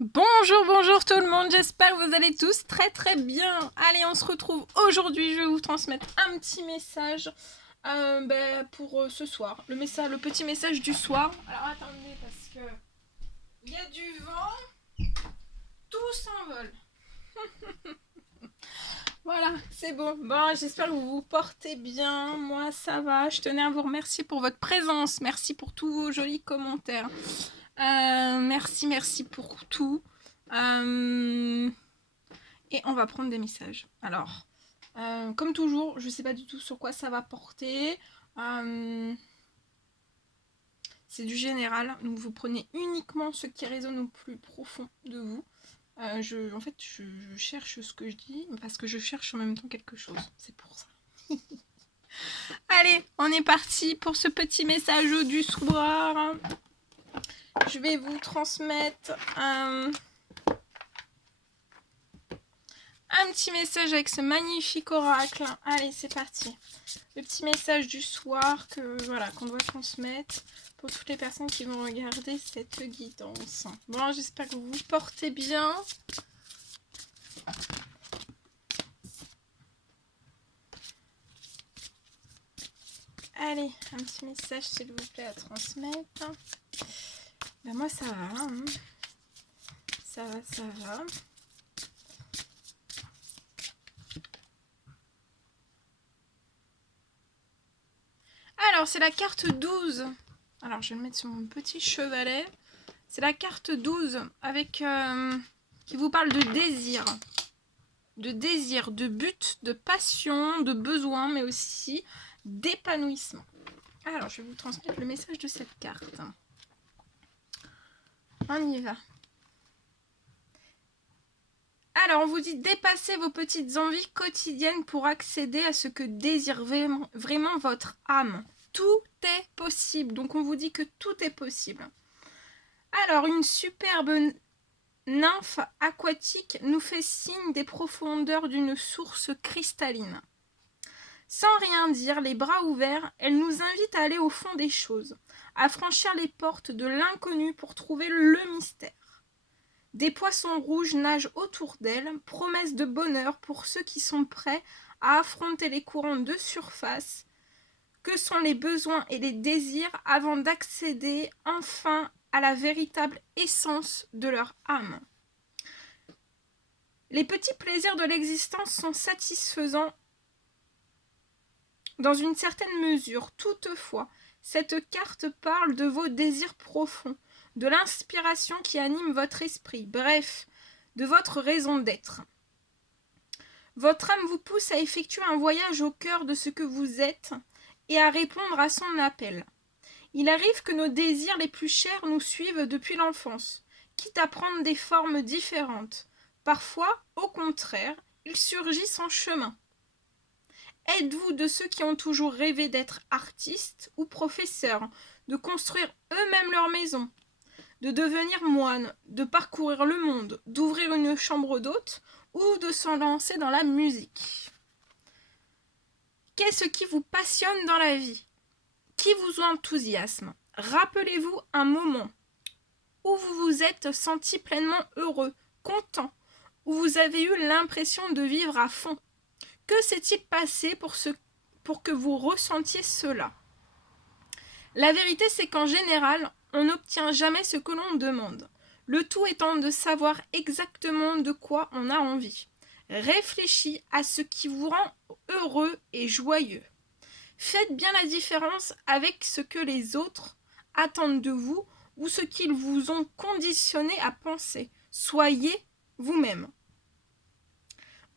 Bonjour, bonjour tout le monde, j'espère que vous allez tous très très bien. Allez, on se retrouve aujourd'hui, je vais vous transmettre un petit message pour ce soir. Le petit message du soir. Alors attendez, parce que il y a du vent, tout s'envole. Voilà, c'est bon. Bon, j'espère que vous vous portez bien. Moi, ça va. Je tenais à vous remercier pour votre présence. Merci pour tous vos jolis commentaires. Merci pour tout. Et on va prendre des messages. Alors, comme toujours, je ne sais pas du tout sur quoi ça va porter. C'est du général, donc vous prenez uniquement ce qui résonne au plus profond de vous. En fait, je cherche ce que je dis parce que je cherche en même temps quelque chose. C'est pour ça. Allez, on est parti pour ce petit message du soir. Je vais vous transmettre un petit message avec ce magnifique oracle. Allez, c'est parti. Le petit message du soir qu'on doit transmettre pour toutes les personnes qui vont regarder cette guidance. Bon, j'espère que vous vous portez bien. Allez, un petit message s'il vous plaît à transmettre. Ben moi ça va, hein. Ça va. Alors, c'est la carte 12. Alors, je vais le mettre sur mon petit chevalet. C'est la carte 12 avec qui vous parle de désir. De désir, de but, de passion, de besoin, mais aussi d'épanouissement. Alors, je vais vous transmettre le message de cette carte. On y va. Alors, on vous dit dépasser vos petites envies quotidiennes pour accéder à ce que désire vraiment votre âme. Tout est possible. Donc, on vous dit que tout est possible. Alors, une superbe nymphe aquatique nous fait signe des profondeurs d'une source cristalline. Sans rien dire, les bras ouverts, elle nous invite à aller au fond des choses, à franchir les portes de l'inconnu pour trouver le mystère. Des poissons rouges nagent autour d'elle, promesse de bonheur pour ceux qui sont prêts à affronter les courants de surface, que sont les besoins et les désirs avant d'accéder enfin à la véritable essence de leur âme. Les petits plaisirs de l'existence sont satisfaisants dans une certaine mesure. Toutefois, cette carte parle de vos désirs profonds, de l'inspiration qui anime votre esprit, bref, de votre raison d'être. Votre âme vous pousse à effectuer un voyage au cœur de ce que vous êtes et à répondre à son appel. Il arrive que nos désirs les plus chers nous suivent depuis l'enfance, quitte à prendre des formes différentes. Parfois, au contraire, ils surgissent en chemin. Êtes-vous de ceux qui ont toujours rêvé d'être artistes ou professeurs, de construire eux-mêmes leur maison, de devenir moine, de parcourir le monde, d'ouvrir une chambre d'hôte ou de s'en lancer dans la musique? Qu'est-ce qui vous passionne dans la vie? Qui vous enthousiasme? Rappelez-vous un moment où vous vous êtes senti pleinement heureux, content, où vous avez eu l'impression de vivre à fond. Que s'est-il passé pour que vous ressentiez cela? La vérité, c'est qu'en général, on n'obtient jamais ce que l'on demande. Le tout étant de savoir exactement de quoi on a envie. Réfléchis à ce qui vous rend heureux et joyeux. Faites bien la différence avec ce que les autres attendent de vous ou ce qu'ils vous ont conditionné à penser. Soyez vous-même.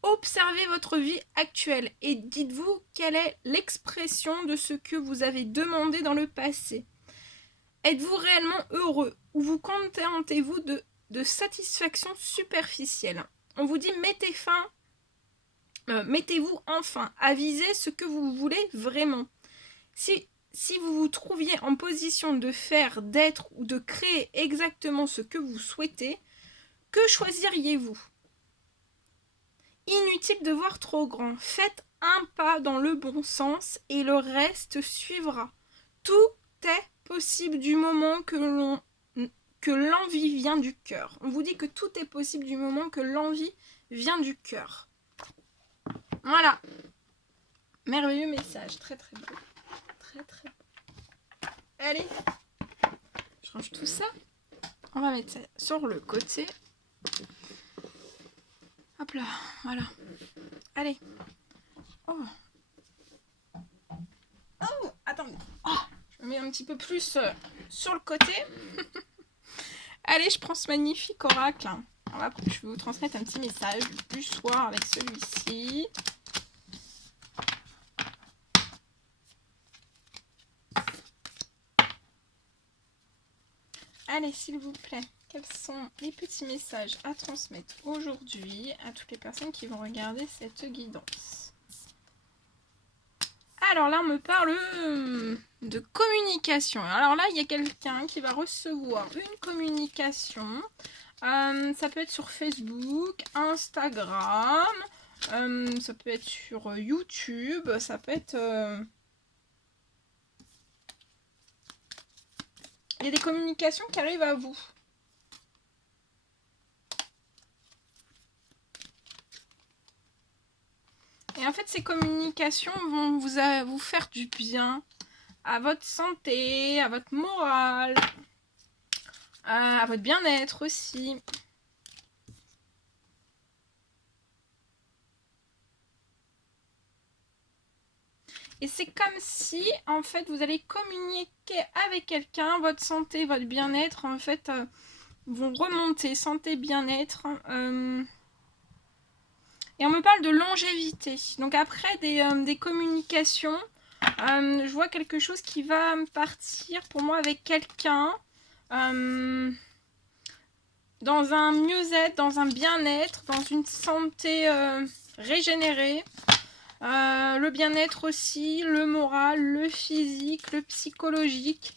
Observez votre vie actuelle et dites-vous quelle est l'expression de ce que vous avez demandé dans le passé. Êtes-vous réellement heureux ou vous contentez-vous de satisfaction superficielle? On vous dit mettez-vous enfin à viser ce que vous voulez vraiment. Si vous vous trouviez en position de faire, d'être ou de créer exactement ce que vous souhaitez, que choisiriez-vous? Inutile de voir trop grand. Faites un pas dans le bon sens et le reste suivra. Tout est possible du moment que que l'envie vient du cœur. On vous dit que tout est possible du moment que l'envie vient du cœur. Voilà. Merveilleux message. Très très beau. Très très beau. Allez. Je range tout ça. On va mettre ça sur le côté. Hop là. Voilà. Allez. Oh. Oh, attendez. Oh, je me mets un petit peu plus sur le côté. Allez, je prends ce magnifique oracle. Je vais vous transmettre un petit message du soir avec celui-ci. Allez, s'il vous plaît, quels sont les petits messages à transmettre aujourd'hui à toutes les personnes qui vont regarder cette guidance? Alors là, on me parle de communication. Alors là, il y a quelqu'un qui va recevoir une communication. Ça peut être sur Facebook, Instagram, ça peut être sur YouTube, ça peut être... Il y a des communications qui arrivent à vous. Et en fait, ces communications vont vous faire du bien à votre santé, à votre morale, à votre bien-être aussi. Et c'est comme si, en fait, vous allez communiquer avec quelqu'un, votre santé, votre bien-être, en fait, vont remonter, santé, bien-être. Et on me parle de longévité. Donc après des communications, je vois quelque chose qui va partir pour moi avec quelqu'un dans un mieux-être, dans un bien-être, dans une santé régénérée. Le bien-être aussi, le moral, le physique, le psychologique.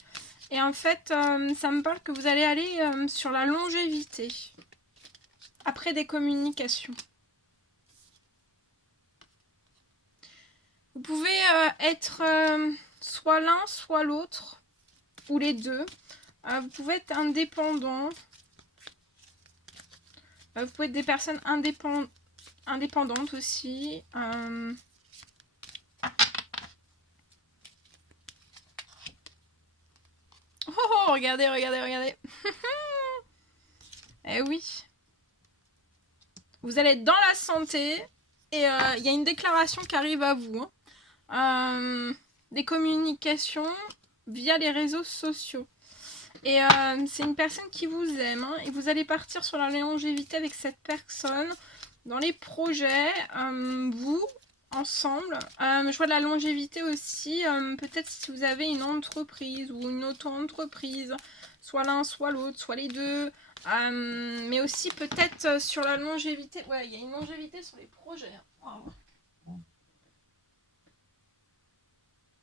Et en fait, ça me parle que vous allez aller sur la longévité après des communications. Vous pouvez être soit l'un, soit l'autre, ou les deux. Vous pouvez être indépendant. Vous pouvez être des personnes indépendantes aussi. Oh, regardez, regardez, regardez. Eh oui. Vous allez être dans la santé. Et il y a une déclaration qui arrive à vous. Des communications via les réseaux sociaux. Et c'est une personne qui vous aime. Et vous allez partir sur la longévité avec cette personne. Dans les projets, vous, ensemble. Je vois de la longévité aussi. Peut-être si vous avez une entreprise ou une auto-entreprise. Soit l'un, soit l'autre, soit les deux. Mais aussi peut-être sur la longévité. Ouais, il y a une longévité sur les projets. Wow.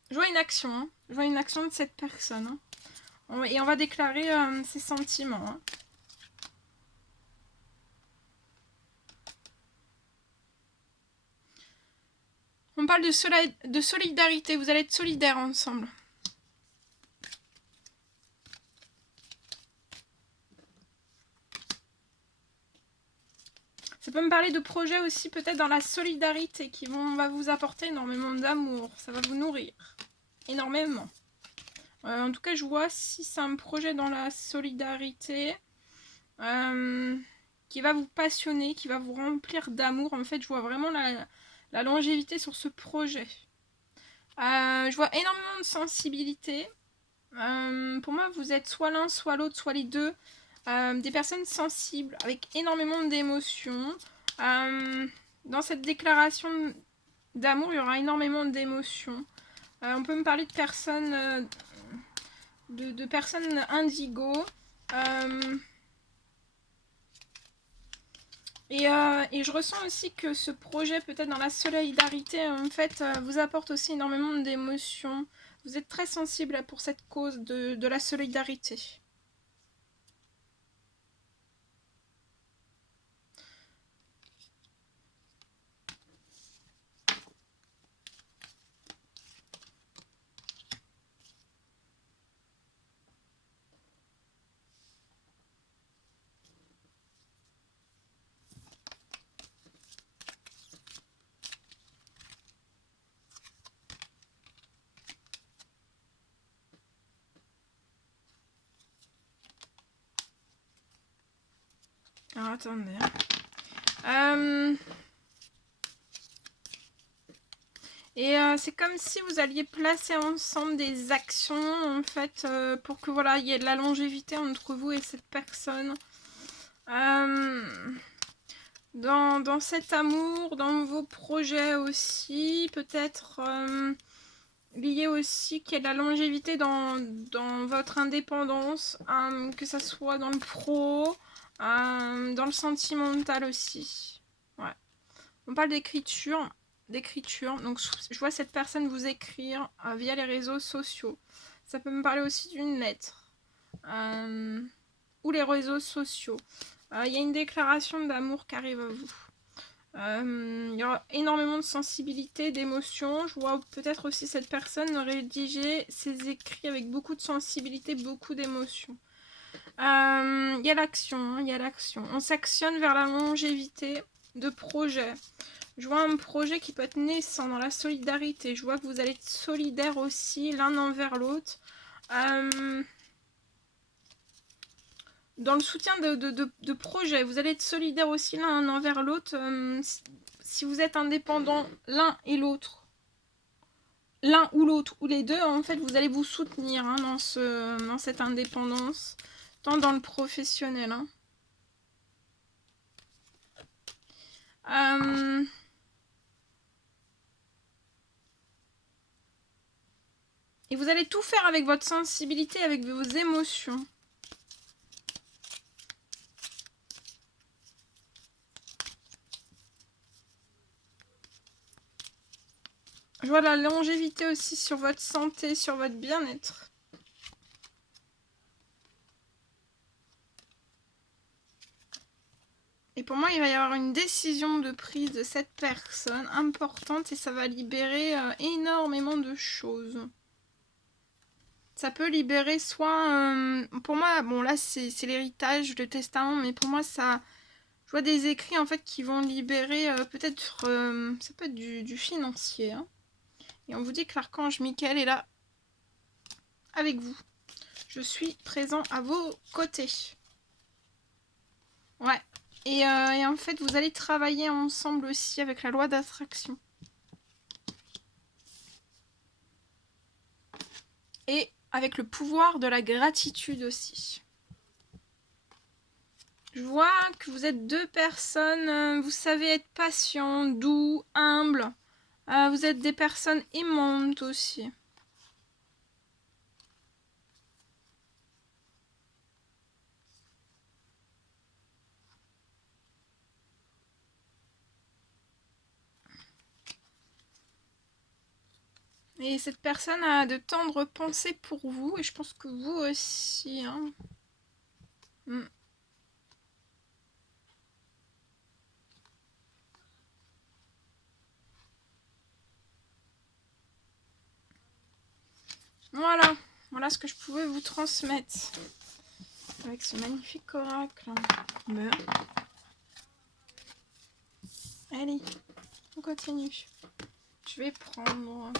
Je vois une action. Hein. Je vois une action de cette personne. Hein. Et on va déclarer ses sentiments. Hein. On parle de solidarité. Vous allez être solidaires ensemble. Ça peut me parler de projets aussi peut-être dans la solidarité qui va vous apporter énormément d'amour. Ça va vous nourrir énormément. En tout cas, je vois si c'est un projet dans la solidarité qui va vous passionner, qui va vous remplir d'amour. En fait, je vois vraiment la longévité sur ce projet. Je vois énormément de sensibilité. Pour moi, vous êtes soit l'un, soit l'autre, soit les deux. Des personnes sensibles, avec énormément d'émotions. Dans cette déclaration d'amour, il y aura énormément d'émotions. On peut me parler de personnes, de personnes indigo. Et je ressens aussi que ce projet, peut-être dans la solidarité, en fait, vous apporte aussi énormément d'émotions. Vous êtes très sensible pour cette cause de la solidarité. Alors attendez. C'est comme si vous alliez placer ensemble des actions, en fait, pour que voilà, il y ait de la longévité entre vous et cette personne. Dans cet amour, dans vos projets aussi, peut-être lié aussi qu'il y ait de la longévité dans votre indépendance, que ça soit dans le pro, dans le sentimental aussi. Ouais. On parle d'écriture. Donc je vois cette personne vous écrire via les réseaux sociaux. Ça peut me parler aussi d'une lettre. Ou les réseaux sociaux. Il y a une déclaration d'amour qui arrive à vous. Il y aura énormément de sensibilité, d'émotion. Je vois peut-être aussi cette personne rédiger ses écrits avec beaucoup de sensibilité, beaucoup d'émotion. Il y a l'action, hein, il y a l'action. On s'actionne vers la longévité de projet. Je vois un projet qui peut être naissant dans la solidarité. Je vois que vous allez être solidaires aussi l'un envers l'autre. Dans le soutien de projet, vous allez être solidaires aussi l'un envers l'autre. Si vous êtes indépendants l'un et l'autre, l'un ou l'autre, ou les deux, en fait, vous allez vous soutenir hein, dans cette indépendance, tant dans le professionnel. Et vous allez tout faire avec votre sensibilité, avec vos émotions. Je vois la longévité aussi sur votre santé, sur votre bien-être. Et pour moi, il va y avoir une décision de prise de cette personne importante et ça va libérer énormément de choses. Ça peut libérer soit... pour moi, bon là c'est l'héritage, le testament, mais pour moi ça... Je vois des écrits en fait qui vont libérer peut-être... ça peut être du financier. Hein. Et on vous dit que l'archange Michael est là avec vous. Je suis présent à vos côtés. Ouais. Et en fait, vous allez travailler ensemble aussi avec la loi d'attraction. Et avec le pouvoir de la gratitude aussi. Je vois que vous êtes deux personnes, vous savez être patient, doux, humble. Vous êtes des personnes aimantes aussi. Et cette personne a de tendres pensées pour vous, et je pense que vous aussi. Hein. Voilà, voilà ce que je pouvais vous transmettre avec ce magnifique oracle. Meurs. Allez, on continue. Je vais prendre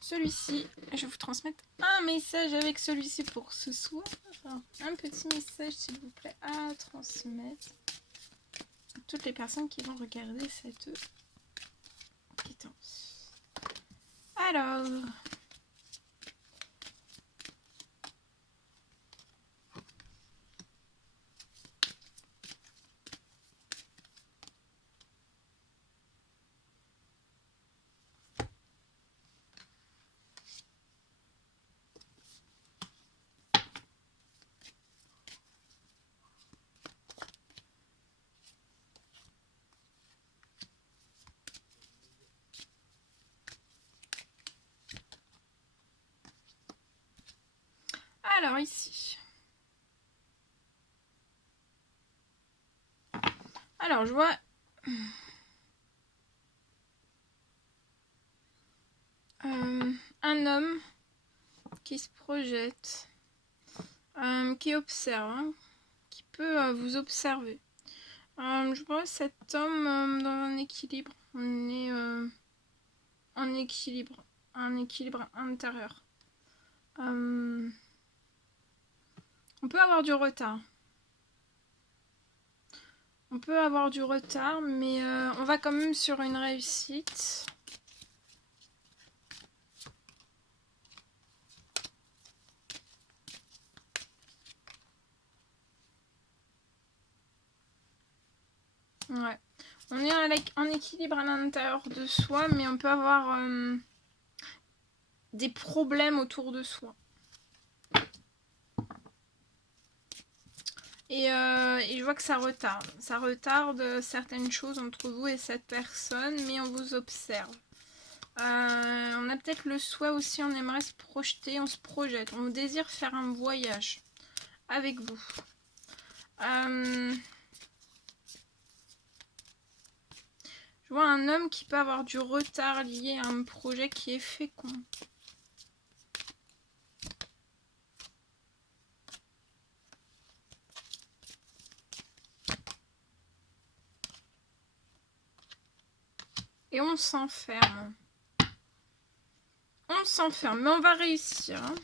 celui-ci. Je vais vous transmettre un message avec celui-ci pour ce soir. Enfin, un petit message, s'il vous plaît, à transmettre à toutes les personnes qui vont regarder cette quittance. Alors... Alors ici. Alors je vois un homme qui se projette, qui observe, hein, qui peut vous observer. Je vois cet homme dans un équilibre. On est en équilibre, un équilibre intérieur. peut avoir du retard. On peut avoir du retard, mais on va quand même sur une réussite. Ouais. On est en équilibre à l'intérieur de soi, mais on peut avoir des problèmes autour de soi. Et je vois que ça retarde. Ça retarde certaines choses entre vous et cette personne, mais on vous observe. On a peut-être le souhait aussi, on aimerait se projeter, on se projette. On désire faire un voyage avec vous. Je vois un homme qui peut avoir du retard lié à un projet qui est fécond. Et on s'enferme. On s'enferme, mais on va réussir. Hein.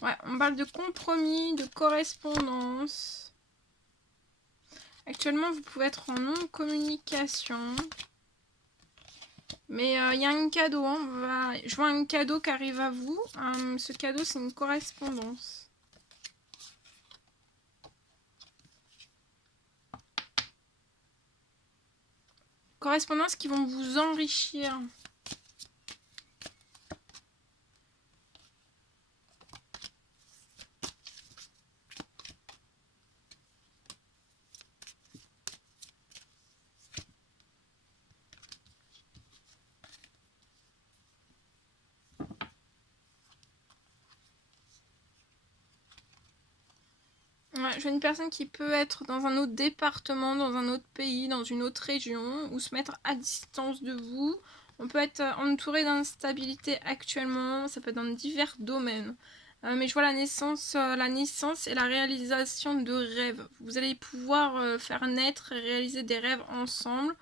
Ouais, on parle de compromis, de correspondance. Actuellement, vous pouvez être en non-communication. Mais il y a un cadeau. Hein. Je vois un cadeau qui arrive à vous. Ce cadeau, c'est une correspondance. Correspondance qui vont vous enrichir. Ouais, je vois une personne qui peut être dans un autre département, dans un autre pays, dans une autre région, ou se mettre à distance de vous. On peut être entouré d'instabilité actuellement, ça peut être dans divers domaines. Mais je vois la naissance et la réalisation de rêves. Vous allez pouvoir faire naître et réaliser des rêves ensemble.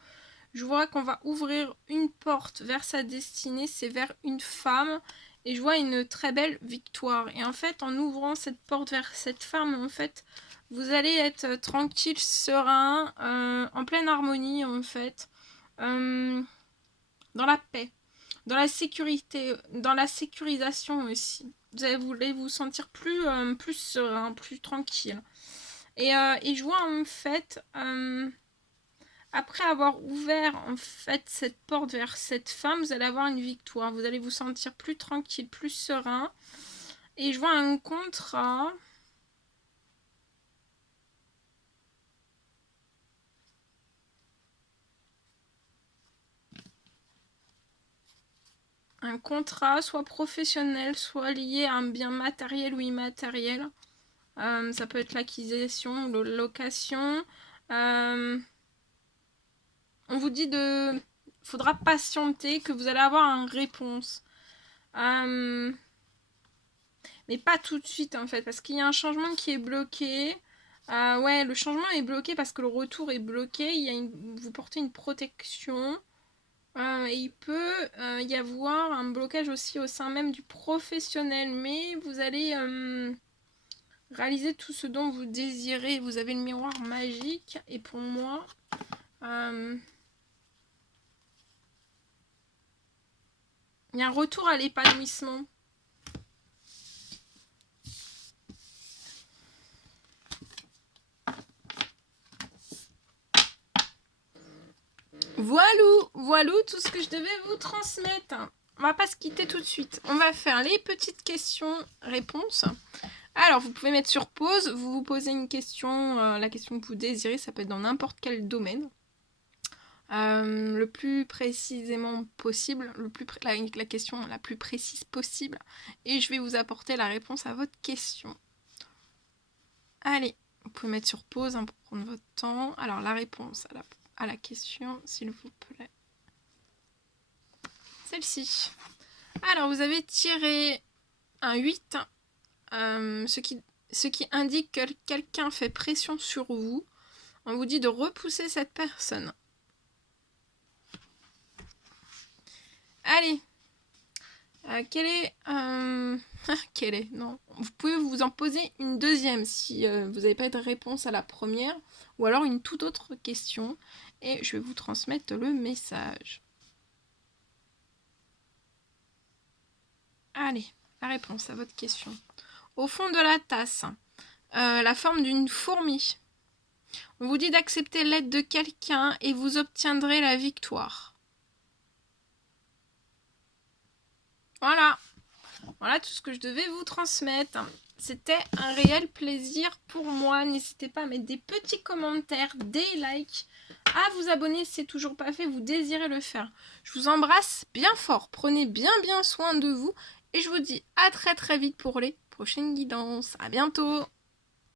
Je vois qu'on va ouvrir une porte vers sa destinée, c'est vers une femme. Et je vois une très belle victoire. Et en fait, en ouvrant cette porte vers cette femme, en fait, vous allez être tranquille, serein, en pleine harmonie, en fait. Dans la paix, dans la sécurité, dans la sécurisation aussi. Vous allez vous sentir plus serein, plus tranquille. Et je vois en fait... après avoir ouvert en fait cette porte vers cette femme, vous allez avoir une victoire. Vous allez vous sentir plus tranquille, plus serein. Et je vois un contrat. Un contrat, soit professionnel, soit lié à un bien matériel ou immatériel. Ça peut être l'acquisition, la location. On vous dit de... faudra patienter, que vous allez avoir une réponse. Mais pas tout de suite en fait, parce qu'il y a un changement qui est bloqué. Ouais, le changement est bloqué parce que le retour est bloqué. Vous portez une protection. Et il peut y avoir un blocage aussi au sein même du professionnel. Mais vous allez réaliser tout ce dont vous désirez. Vous avez le miroir magique. Et pour moi... il y a un retour à l'épanouissement. Voilà tout ce que je devais vous transmettre. On va pas se quitter tout de suite. On va faire les petites questions-réponses. Alors, vous pouvez mettre sur pause, vous vous posez une question, la question que vous désirez, ça peut être dans n'importe quel domaine. Le plus précisément possible, la question la plus précise possible. Et je vais vous apporter la réponse à votre question. Allez, vous pouvez mettre sur pause pour prendre votre temps. Alors, la réponse à la question, s'il vous plaît. Celle-ci. Alors, vous avez tiré un 8, ce qui indique que quelqu'un fait pression sur vous. On vous dit de repousser cette personne. Allez. Quelle est... quelle est... Non. Vous pouvez vous en poser une deuxième si vous n'avez pas de réponse à la première. Ou alors une toute autre question. Et je vais vous transmettre le message. Allez, la réponse à votre question. Au fond de la tasse, la forme d'une fourmi. On vous dit d'accepter l'aide de quelqu'un et vous obtiendrez la victoire. Voilà. Voilà tout ce que je devais vous transmettre. C'était un réel plaisir pour moi. N'hésitez pas à mettre des petits commentaires, des likes, à vous abonner si c'est toujours pas fait, vous désirez le faire. Je vous embrasse bien fort. Prenez bien soin de vous. Et je vous dis à très vite pour les prochaines guidances. À bientôt.